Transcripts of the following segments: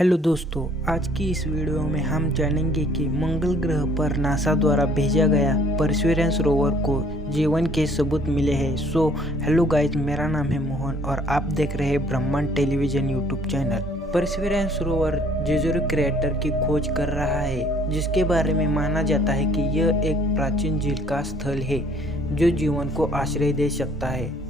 Hello दोस्तों, आज की इस वीडियो में हम जानेंगे कि मंगल ग्रह पर नासा द्वारा भेजा गया परसिवरेंस रोवर को जीवन के सबूत मिले हैं। हेलो गाइज, मेरा नाम है मोहन और आप देख रहे हैं ब्रह्मांड television YouTube channel. Perseverance rover Jejuri crater की खोज कर रहा है, जिसके बारे में माना जाता है कि यह एक प्राचीन झील का स्थल है जो जीवन को आश्रय दे सकता है।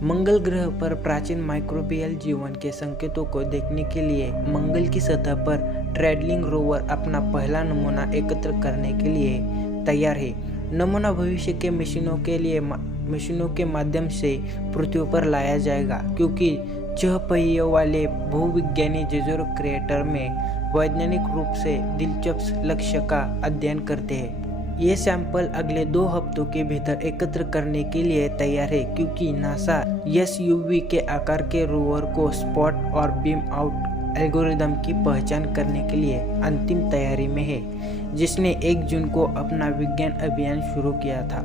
मंगल ग्रह पर प्राचीन माइक्रोबियल जीवन के संकेतों को देखने के लिए मंगल की सतह पर ट्रैवलिंग रोवर अपना पहला नमूना एकत्र करने के लिए तैयार है। नमूना भविष्य के मिशनों के माध्यम से पृथ्वी पर लाया जाएगा, क्योंकि 6 पहियों वाले भूविज्ञानी जेजुरी क्रेटर में वैज्ञानिक रूप से दिलचस्प लक्ष्य का अध्ययन करते हैं। ये सैंपल अगले 2 हफ्तों के भीतर एकत्र करने के लिए तैयार है, क्योंकि नासा एसयूवी के आकार के रोवर को स्पॉट और बीम आउट एल्गोरिदम की पहचान करने के लिए अंतिम तैयारी में है, जिसने 1 जून को अपना विज्ञान अभियान शुरू किया था।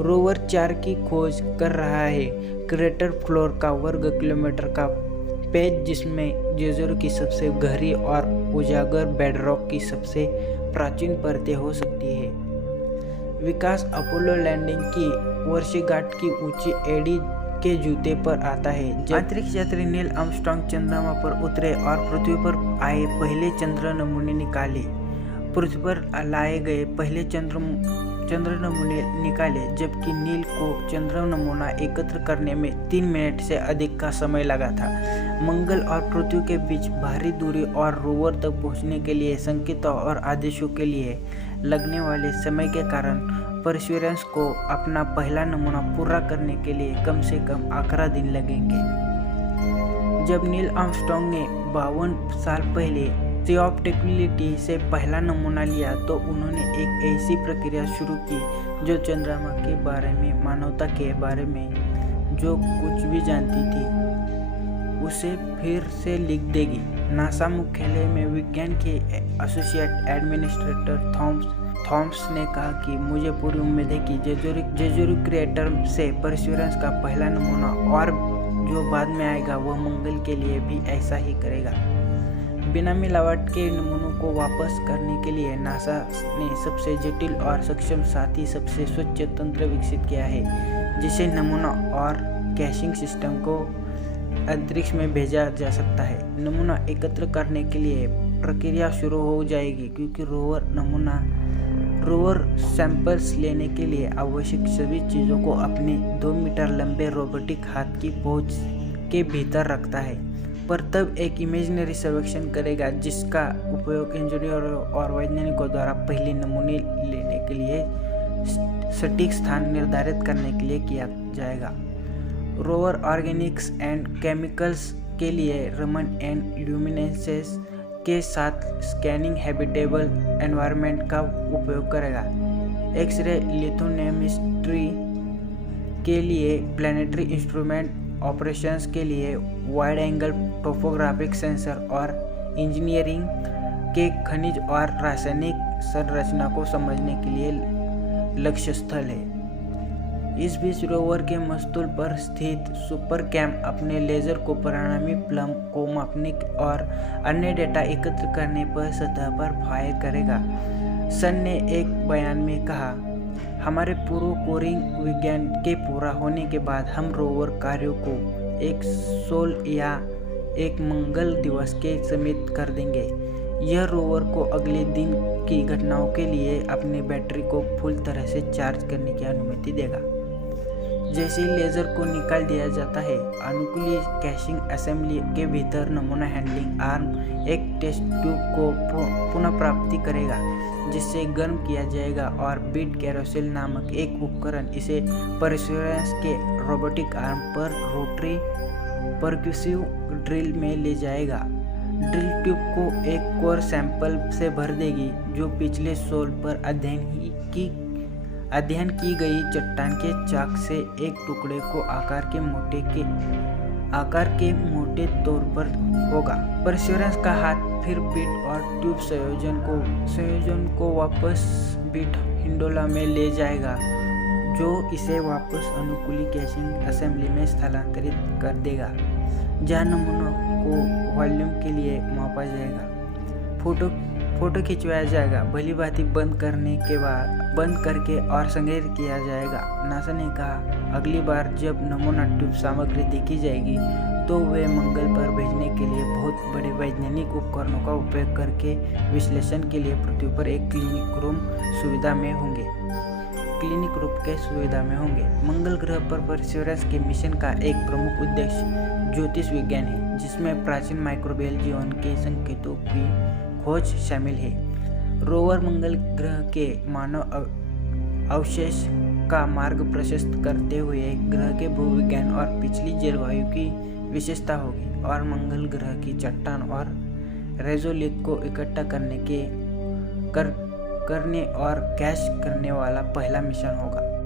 रोवर 4 की खोज कर रहा है क्रेटर फ्लोर का वर्ग किलोमीटर का पैच, जिसमें जेजुरी की सबसे गहरी और उजागर बेडरॉक की सबसे प्राचीन परतें हो सकती है। विकास अपोलो लैंडिंग की वर्षगांठ की ऊंची एडी के जूते पर आता है। अंतरिक्ष यात्री नील आर्मस्ट्रांग चंद्रमा पर उतरे और पृथ्वी पर आए पहले चंद्र नमूने निकाले। पृथ्वी पर लाए गए पहले चंद्र नमूने निकाले, जबकि नील को चंद्र नमूना एकत्र करने में 3 मिनट से अधिक का समय लगा था। मंगल और पृथ्वी के बीच भारी दूरी और रोवर तक पहुंचने के लिए संकेतों और आदेशों के लिए लगने वाले समय के कारण परसिवरेंस को अपना पहला नमूना पूरा करने के लिए कम से कम 11 दिन लगेंगे। जब नील आर्मस्ट्रांग ने 52 साल पहले सी ऑफ ट्रैंक्विलिटी से पहला नमूना लिया, तो उन्होंने एक ऐसी प्रक्रिया शुरू की जो चंद्रमा के बारे में, मानवता के बारे में जो कुछ भी जानती थी उसे फिर से लिख देगी। नासा मुख्यालय में विज्ञान के एसोसिएट एडमिनिस्ट्रेटर थॉम्स ने कहा कि मुझे पूरी उम्मीद है कि जेजुरी क्रेटर से परसिवरेंस का पहला नमूना और जो बाद में आएगा वह मंगल के लिए भी ऐसा ही करेगा। बिना मिलावट के नमूनों को वापस करने के लिए नासा ने सबसे जटिल और सक्षम, साथ ही सबसे स्वच्छ तंत्र विकसित किया है, जिसे नमूना और कैशिंग सिस्टम को अंतरिक्ष में भेजा जा सकता है। नमूना एकत्र करने के लिए प्रक्रिया शुरू हो जाएगी, क्योंकि रोवर सैंपल्स लेने के लिए आवश्यक सभी चीज़ों को अपने 2 मीटर लंबे रोबोटिक हाथ की पहुंच के भीतर रखता है, पर तब एक इमेजिनरी सर्वेक्षण करेगा, जिसका उपयोग इंजीनियरों और वैज्ञानिकों द्वारा पहले नमूने लेने के लिए सटीक स्थान निर्धारित करने के लिए किया जाएगा। रोवर ऑर्गेनिक्स एंड केमिकल्स के लिए रमन एंड ल्यूमिनेसेंस के साथ स्कैनिंग हैबिटेबल एनवायरनमेंट का उपयोग करेगा। एक्सरे लिथोमेट्री के लिए प्लानिटरी इंस्ट्रूमेंट ऑपरेशंस के लिए वाइड एंगल टोपोग्राफिक सेंसर और इंजीनियरिंग के खनिज और रासायनिक संरचना को समझने के लिए लक्ष्य स्थल है। इस बीच रोवर के मस्तूल पर स्थित सुपर कैम अपने लेजर को परिणामी प्लम को मापने और अन्य डेटा एकत्र करने पर सतह पर फायर करेगा। सन ने एक बयान में कहा, हमारे पूर्व कोरिंग विज्ञान के पूरा होने के बाद हम रोवर कार्यों को एक सोल या एक मंगल दिवस के समित कर देंगे। यह रोवर को अगले दिन की घटनाओं के लिए अपनी बैटरी को फुल तरह से चार्ज करने की अनुमति देगा। जैसे ही लेजर को निकाल दिया जाता है, अनुकूलित कैशिंग असेंबली के भीतर नमूना हैंडलिंग आर्म एक टेस्ट ट्यूब को पुनः प्राप्ति करेगा, जिससे गर्म किया जाएगा और बीट कैरोसेल नामक एक उपकरण इसे परसिवरेंस के रोबोटिक आर्म पर रोटरी परक्यूसिव ड्रिल में ले जाएगा। ड्रिल ट्यूब को एक कोर सैंपल से भर देगी, जो पिछले सोल पर अध्ययन की गई चट्टान के चाक से एक टुकड़े को आकार के मोटे तौर पर होगा। परसिवरेंस का हाथ फिर बीट और ट्यूब संयोजन को वापस बीट हिंडोला में ले जाएगा, जो इसे वापस अनुकूलित कैशिंग असेंबली में स्थानांतरित कर देगा, जहां नमूनों को वॉल्यूम के लिए मापा जाएगा। फोटो खिंचवाया जाएगा। भली भांति बंद करके और संग्रह किया जाएगा। नासा ने कहा अगली बार जब नमूना ट्यूब सामग्री देखी जाएगी तो वे मंगल पर भेजने के लिए बहुत बड़े वैज्ञानिक उपकरणों का उपयोग करके विश्लेषण के लिए पृथ्वी पर एक क्लिनिक रूम सुविधा में होंगे। मंगल ग्रह पर परसिवरेंस के मिशन का एक प्रमुख उद्देश्य ज्योतिष विज्ञान है, जिसमें प्राचीन माइक्रोबियल जीवन के संकेतों की खोज शामिल है। रोवर मंगल ग्रह के मानव अवशेष का मार्ग प्रशस्त करते हुए ग्रह के भूविज्ञान और पिछली जलवायु की विशेषता होगी और मंगल ग्रह की चट्टान और रेजोलिथ को इकट्ठा करने और कैश करने वाला पहला मिशन होगा।